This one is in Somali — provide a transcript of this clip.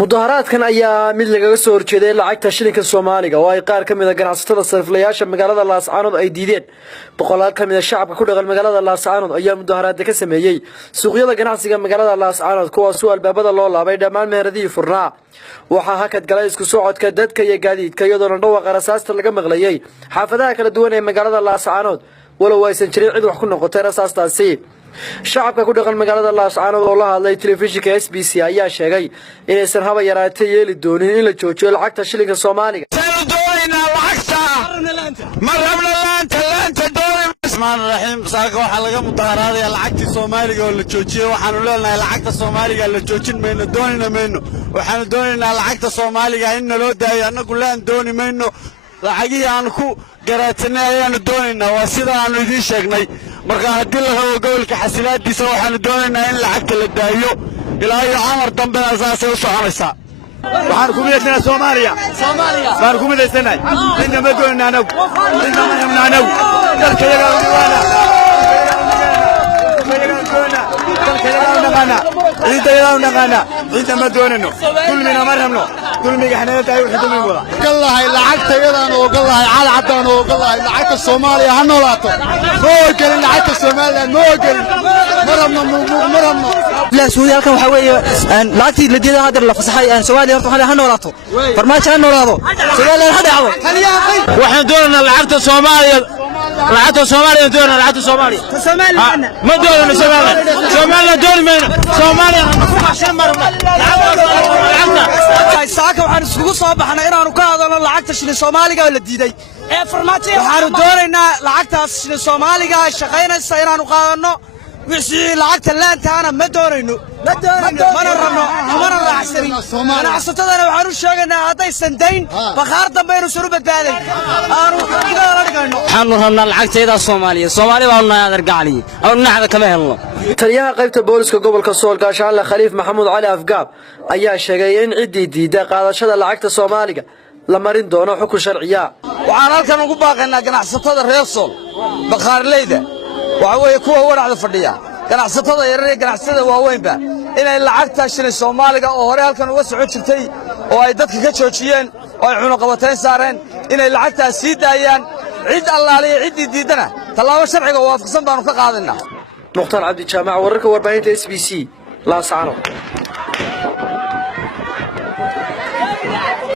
mudaharaadkan ayaa mid lagaga soo horjeeday lacagta shilinka Soomaaliga oo ay qaar kamid ah ganacsatada sariflayaasha magaalada laascaanood ay diideen. boqolaal kamid ah shacabka ku dhaqan magaalada laascaanood ayaa mudaharaad ka sameeyay suuqyada ganacsiga magaalada laascaanood kuwaas oo albaabada loo laabay dhammaan meheradii furnaa. waxaa hakad galay isku socodka dadka iyo gaadiidka iyadoo dhawaaqa rasaasta laga maqlayay xaafadaha kala duwan ee magaalada laascaanood walow aysan jirin cid wax ku noqotay rasaastaasi. shacabka ku dhaqan magaalada laascaanood oo la hadlay telefishinka SBC ayaa sheegay inaysan haba yaraatay yeeli doonin in la joojiyo lacagta shilinka Soomaaliga. الرحمن الرحيم ساكو waxa laga mudaharaadaya lacagta Soomaaliga oo la joojiyo waxaanu leenahay lacagta Soomaaliga la joojin mayno doonayno waxaanu doonaynaa lacagta Soomaaliga in loo daayo anagu laan dooni mayno lacagii aan ku garaatanay ayaanu doonaynaa waa sida aanu idin sheegnay marka hadii la rabo gobolka xasilaadiisa waxaanu doonaynaa in lacagta la daayo ilaa iyo amar dambe asaas u soconaysa waxaan ku midaysnaa Soomaaliya baan ku midaysnaa inna ma doonayna anagu dalka yaga inta ma doonayno kulmina ma rabno kulmiga xanaanada ay wixii dulmi wada gallahay lacagtayadaan oo gallahay calcadaan oo gallahay lacagta Soomaaliya ha noolaato moogelin lacagta Soomaaliya moogelin ma rabno la suudalkan waxa weeye lacagtii la diiday hadda la fasaxay Soomaaliya horta ha noolaato farmaajo ha noolaado Soomaaliya ha dhacdo waxaan doonaynaa lacagta Soomaaliya lacagta Soomaaliya doonayna lacagta Soomaaliya ma doonayna Soomaaliya doon mayno Soomaaliya saaka waxaan isugu soo baxnay inaanu ka hadalno lacagta shilin Soomaaliga oo la diiday ee farmaajo waxaan doonaynaa lacagtaas shilin Soomaaliga ay shaqaynaysa inaanu qaadano wixii lacagta laantaana ma doonayno mana rabno mana raacsanin ganacsatada waxaan u sheegaynaa haddaysan dayn bakhaar dambe inuu soo badbaaday aanu idala dhigayno waxaan rabnaa lacagteeda Soomaaliya baa nahay adargacali oo naxda kama helno. taliyaha qaybta booliska gobolka Sool gaashaan Khaliif Maxamuud Cali Afgaab ayaa sheegay in ciidii diiday qaadashada lacagta Soomaaliga la marin doono xukun sharciya. waxaan halkan ugu baaqaynaa ganacsatada reer Sool bakhaarleyda waxa weeye kuwa waraacda fadhiya ganacsatada yaryar ee ganacsatada waaweynba inay lacagta shilin Soomaaliga oo hore halkan uga socon jirtay oo ay dadka ka joojiyeen oo ay cuno qabateen saareen inay lacagta sii daayaan cid allaaliye cid diidana talaabo sharciga waafaqsan baanu ka qaadanaa. muqtar cabdi jaamac wararka warbaahinta SBC laascaanood.